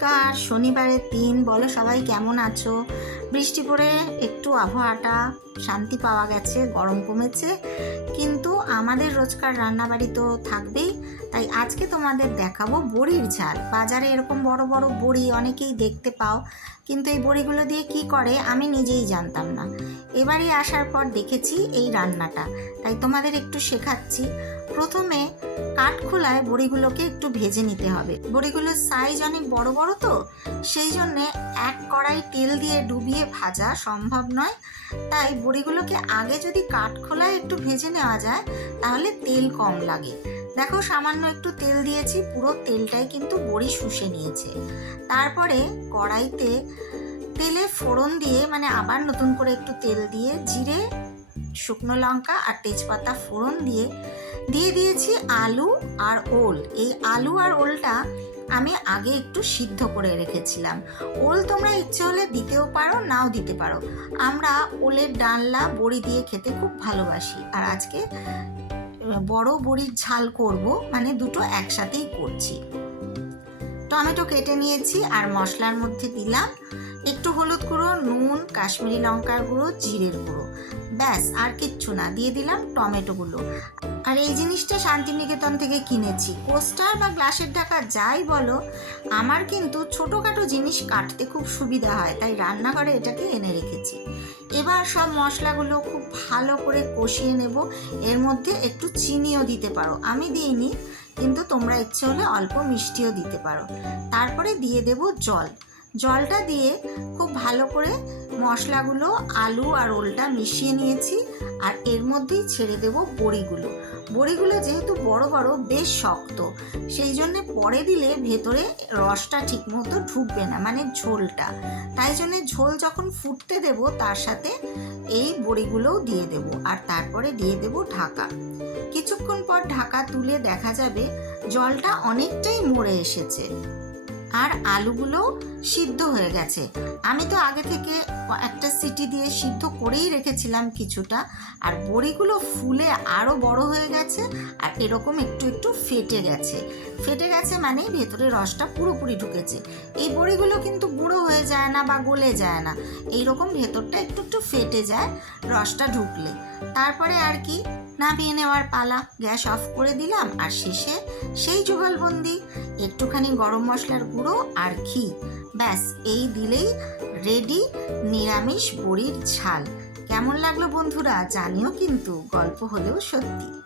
নমস্কার, শনিবারের দিন। বলো সবাই কেমন আছো? বৃষ্টি পড়ে একটু আবহাওয়াটা শান্তি পাওয়া গেছে, গরম কমেছে। কিন্তু আমাদের রোজকার রান্নাবাড়ি তো থাকবেই, তাই আজকে তোমাদের দেখাবো বড়ির ঝাল। বাজারে এরকম বড় বড় বড়ি অনেকেই দেখতে পাও। কিন্তু এই বড়িগুলো দিয়ে কি করে আমি নিজেই জানতাম না। এবারে আসার পর দেখেছি এই রান্নাটা। তাই তোমাদের একটু শেখাচ্ছি। প্রথমে কাঠখোলায় বড়িগুলোকে একটু ভেজে নিতে হবে। বড়িগুলোর সাইজ অনেক বড় বড় তো, সেই জন্যে এক কড়াই তেল দিয়ে ডুবিয়ে ভাজা সম্ভব নয়। তাই বড়িগুলোকে আগে যদি কাঠখোলায় একটু ভেজে নেওয়া যায়, তাহলে তেল কম লাগে। দেখো, সামান্য একটু তেল দিয়েছি, পুরো তেলটাই কিন্তু বড়ি শুষে নিয়েছে। তারপরে কড়াইতে তেলে ফোড়ন দিয়ে মানে আবার নতুন করে একটু তেল দিয়ে, জিরে, শুকনো লঙ্কা আর তেজপাতা ফোড়ন দিয়ে দিয়ে দিয়েছি আলু আর ওল। এই আলু আর ওলটা আমি আগে একটু সিদ্ধ করে রেখেছিলাম। ওল তোমরা ইচ্ছে হলে দিতেও পারো, নাও দিতে পারো। আমরা ওলের ডালনা, বড়ি দিয়ে খেতে খুব ভালোবাসি। আর আজকে বড় বড়ির ঝাল করব মানে দুটো একসাথেই করছি। টমেটো কেটে নিয়েছি আর মশলার মধ্যে দিলাম একটু হলুদ গুঁড়ো, নুন, কাশ্মীরি লঙ্কার গুঁড়ো, জিরের গুঁড়ো। ব্যাস, আর কিচ্ছু না, দিয়ে দিলাম টমেটোগুলো। আর এই জিনিসটা শান্তিনিকেতন থেকে কিনেছি। কোস্টার বা গ্লাসের ঢাকা যাই বলো, আমার কিন্তু ছোটোখাটো জিনিস কাটতে খুব সুবিধা হয়, তাই রান্নাঘরে এটাকে এনে রেখেছি। এবার সব মশলাগুলো খুব ভালো করে কষিয়ে নেব। এর মধ্যে একটু চিনিও দিতে পারো। আমি দিইনি কিন্তু তোমরা ইচ্ছে হলে অল্প মিষ্টিও দিতে পারো। তারপরে দিয়ে দেব জল। জলটা দিয়ে খুব ভালো করে মশলাগুলো, আলু আর ওলটা মিশিয়ে নিয়েছি আর এর মধ্যেই ছেড়ে দেব বড়িগুলো। বড়িগুলো যেহেতু বড় বড়, বেশ শক্ত, সেই জন্য পরে দিলে ভেতরে রসটা ঠিকমতো ঢুকবে না মানে ঝোলটা। তাই জন্য ঝোল যখন ফুটতে দেব, তার সাথে এই বড়িগুলোও দিয়ে দেব আর তারপরে দিয়ে দেব ঢাকা। কিছুক্ষণ পর ঢাকা তুলে দেখা যাবে জলটা অনেকটাই মরে এসেছে। আর আলুগুলো সিদ্ধ হয়ে গেছে। আমি তো আগে থেকে একটা সিটি দিয়ে সিদ্ধ করেই রেখেছিলাম কিছুটা, আর বড়িগুলো ফুলে আরও বড় হয়ে গেছে আর এরকম একটু একটু ফেটে গেছে। ফেটে গেছে মানে ভেতরে রসটা পুরোপুরি ঢুকেছে। এই বড়িগুলো কিন্তু গুঁড়ো হয়ে যায় না বা গলে যায় না। এইরকম ভেতরটা একটু একটু ফেটে যায় রসটা ঢুকলে। তারপরে আর কি নামিয়ে নেওয়ার পালা। গ্যাস অফ করে দিলাম আর শেষে সেই যুগলবন্দি একটুখানি গরম মশলার গুঁড়ো আর ঘি। ব্যাস, এই দিলেই রেডি নিরামিষ বড়ির ঝাল। কেমন লাগল বন্ধুরা জানিও কিন্তু, গল্প হলেও সত্যি।